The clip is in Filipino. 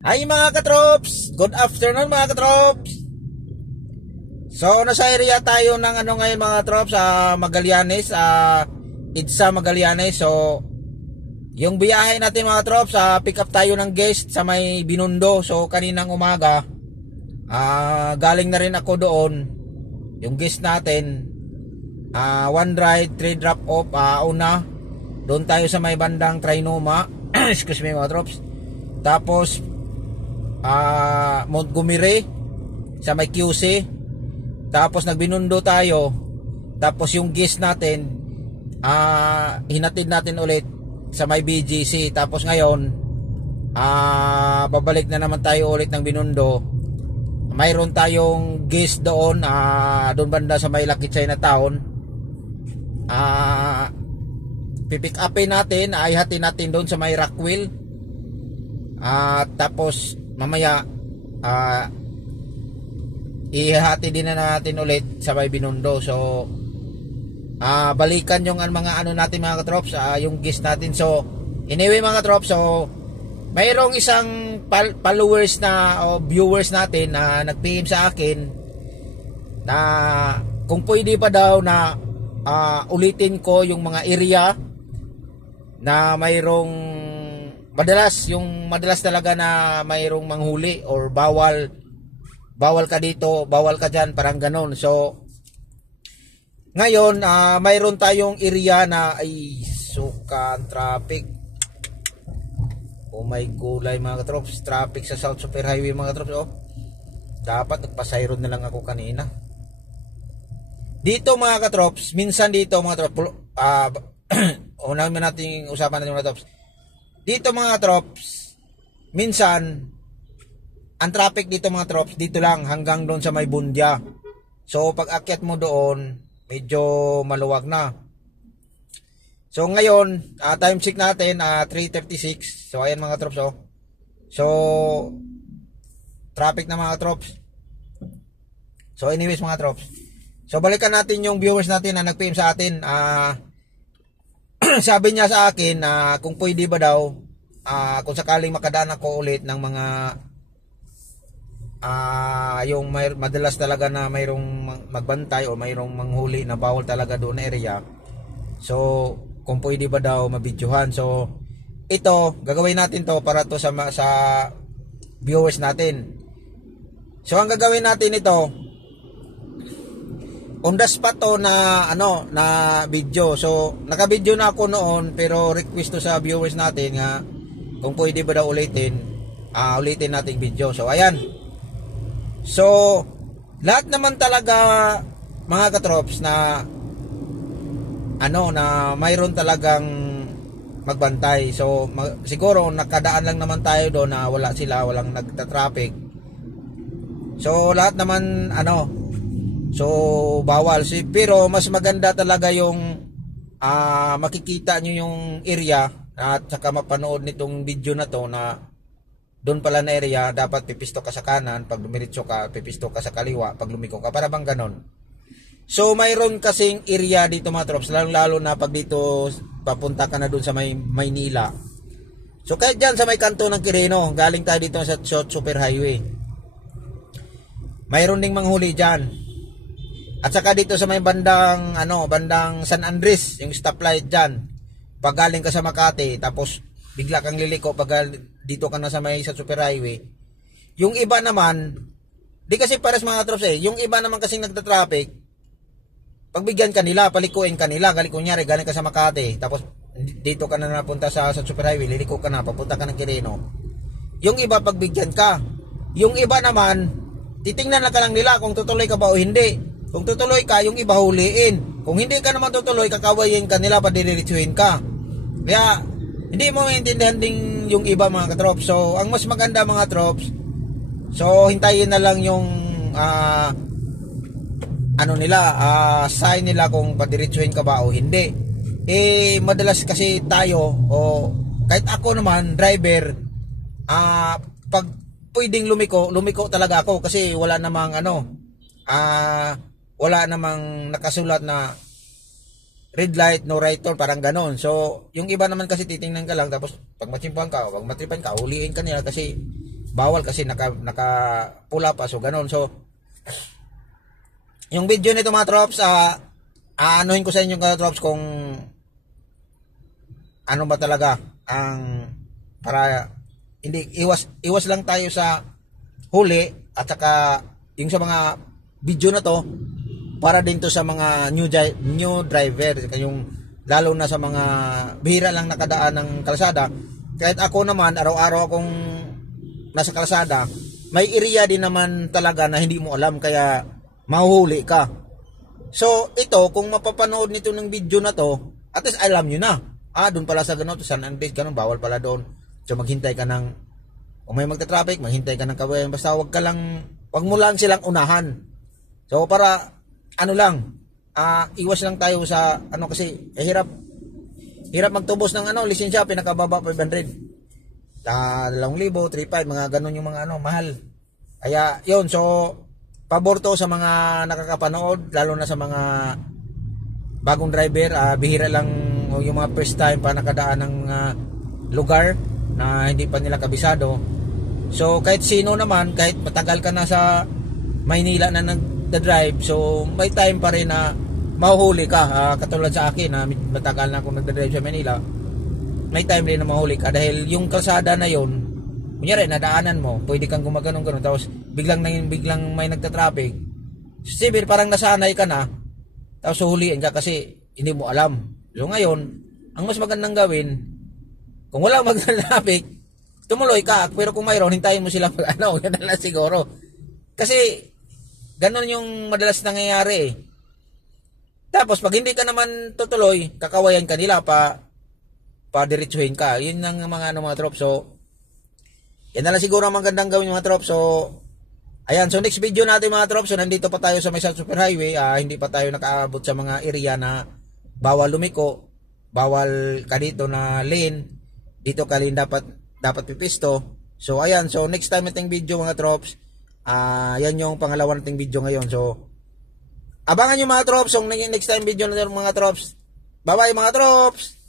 Hi mga katrops! Good afternoon mga katrops! So nasa area tayo ng ngayon mga katrops sa Magallanes, Idsa Magallanes. So yung biyahe natin mga katrops, pick up tayo ng guest sa may Binondo. So kaninang umaga, galing na rin ako doon. Yung guest natin, one ride, 3 drop off. Una, doon tayo sa may bandang Trinoma. Excuse me mga katrops. Tapos Montgomery sa may QC, tapos nagbinundo tayo, tapos yung guest natin hinatid natin ulit sa may BGC. Tapos ngayon babalik na naman tayo ulit ng Binondo. Mayroon tayong guest doon, doon banda sa may Lucky Chinatown. Pipick upin natin, ay hatin natin doon sa may Rockwell. Tapos mamaya ihati din na natin ulit sa may Binondo. So balikan yung mga natin mga katrops, yung guest natin. So anyway mga katrops, so mayroong isang followers na o viewers natin na nag-PM sa akin na kung pwede pa daw na ulitin ko yung mga area na mayroong madalas talaga na mayroong manghuli or bawal ka dito, bawal ka dyan, parang ganon. So ngayon mayroon tayong area na ay sukan traffic. Oh my gulay mga katrops, traffic sa South Super Highway mga katrops. Dapat nagpasayron na lang ako kanina dito mga katrops. Minsan dito mga katrops, unahin natin usapan natin mga katrops. Dito mga trops, minsan ang traffic dito mga trops, dito lang hanggang doon sa may Bundia. So pag akyat mo doon, medyo maluwag na. So ngayon, time check natin 3:36. So ayan mga trops. So traffic na mga trops. So anyways mga trops, so balikan natin yung viewers natin na nag-PM sa atin. Sabi niya sa akin na kung pwede ba daw, kung sakaling makadaan ako ulit ng mga yung madalas talaga na mayroong magbantay o mayroong manghuli na bawal talaga doon na area. So kung pwede ba daw mabidyohan. So ito, gagawin natin to para to sa viewers natin. So ang gagawin natin ito, on the spot to na na video. So naka-video na ako noon, pero request to sa viewers natin nga kung pwede ba daw ulitin nating video. So ayan. So lahat naman talaga mga katrops na na mayroon talagang magbantay. So siguro nakadaan lang naman tayo doon na walang nagta-traffic. So lahat naman so bawal. Pero mas maganda talaga yung makikita nyo yung area at saka mapanood nitong video na to na doon pala na area. Dapat pipisto ka sa kanan, pag lumiritso ka pipisto ka sa kaliwa, pag lumiko ka, para bang ganon. So mayroon kasing area dito mga trops, lalo na pag dito papunta ka na doon sa may Maynila. So kahit dyan sa may kanto ng Quirino, galing tayo dito sa Super Highway, mayroon ding manghuli dyan. At saka dito sa may bandang San Andres, yung stoplight diyan. Pag galing ka sa Makati, tapos bigla kang liliko pag dito ka na sa may Super Highway. Yung iba naman, di kasi pares mga trops yung iba naman kasing nagta-traffic, pagbigyan kanila, palikuin kanila, kunyari galing ka sa Makati, tapos dito ka na napunta sa Super Highway, liliko ka na, papunta ka ng Quirino. Yung iba pagbigyan ka. Yung iba naman, titingnan lang ka lang nila kung tutuloy ka ba o hindi. Kung tutuloy ka, yung iba huliin. Kung hindi ka naman tutuloy, kakawayin ka nila, padidiretsuhin ka. Kaya hindi mo maintindihan din yung iba mga katrops. So ang mas maganda mga trops, so hintayin na lang yung sign nila kung padiretsuhin ka ba o hindi. Madalas kasi tayo, o kahit ako naman driver, pag pwedeng lumiko talaga ako kasi wala namang wala namang nakasulat na red light, no right turn, parang ganon. So yung iba naman kasi titingnan ka lang, tapos pag matsimpuhan ka, pag matripan ka, huliin ka nila kasi bawal kasi naka pula pa, so ganun. So yung video nito mga trops, aanuhin ko sa inyo mga trops kung ano ba talaga ang para hindi iwas lang tayo sa huli, at saka yung sa mga video na to para din to sa mga new driver, yung lalo na sa mga bihira lang nakadaan ng kalsada. Kahit ako naman araw-araw akong nasa kalsada, may area din naman talaga na hindi mo alam, kaya mahuhuli ka. So ito, kung mapapanood nito ng video na to, at least alam nyo na, doon pala sa ganun, San Andres ganun, bawal pala doon. So maghintay ka ng, kung may magta-traffic, maghintay ka ng kabayan, basta wag mo lang silang unahan. So para ano lang, iwas lang tayo sa ano, kasi hirap magtubos ng lisensya, pinakababa 500. 2,000, 3,500, mga ganun yung mga mahal. Kaya yun, so pabor to sa mga nakakapanood, lalo na sa mga bagong driver, bihira lang yung mga first time pa nakadaan ng lugar na hindi pa nila kabisado. So kahit sino naman, kahit matagal ka na sa Maynila na nagda-drive, so may time pa rin na mahuhuli ka. Katulad sa akin, matagal na akong nagda-drive sa Maynila, may time rin na mahuli ka, dahil yung kalsada na yon, kunyari nadaanan mo, pwede kang gumaganon-ganon, tapos biglang may nagta-traffic, sibir parang nasanay ka na, tapos huhuliin ka kasi hindi mo alam. So ngayon, ang mas magandang gawin, kung wala mag-traffic, tumuloy ka, pero kung mayroon, hintayin mo sila yan na lang siguro. Kasi ganon yung madalas nangyayari. Tapos pag hindi ka naman tutuloy, kakawayan ka nila diretsuhin ka. Yun ang mga mga trops. So yan na lang siguro ang magandang gawin mga trops. So ayan, so next video natin mga trops, so nandito pa tayo sa may South Superhighway. Hindi pa tayo nakaabot sa mga area na bawal lumiko, bawal ka dito na lane, dito ka lane dapat pipisto. So ayan, so next time nating video mga trops, yan yung pangalawa nating video ngayon. So abangan nyo mga trops yung next time video natin mga trops. Bye bye mga trops.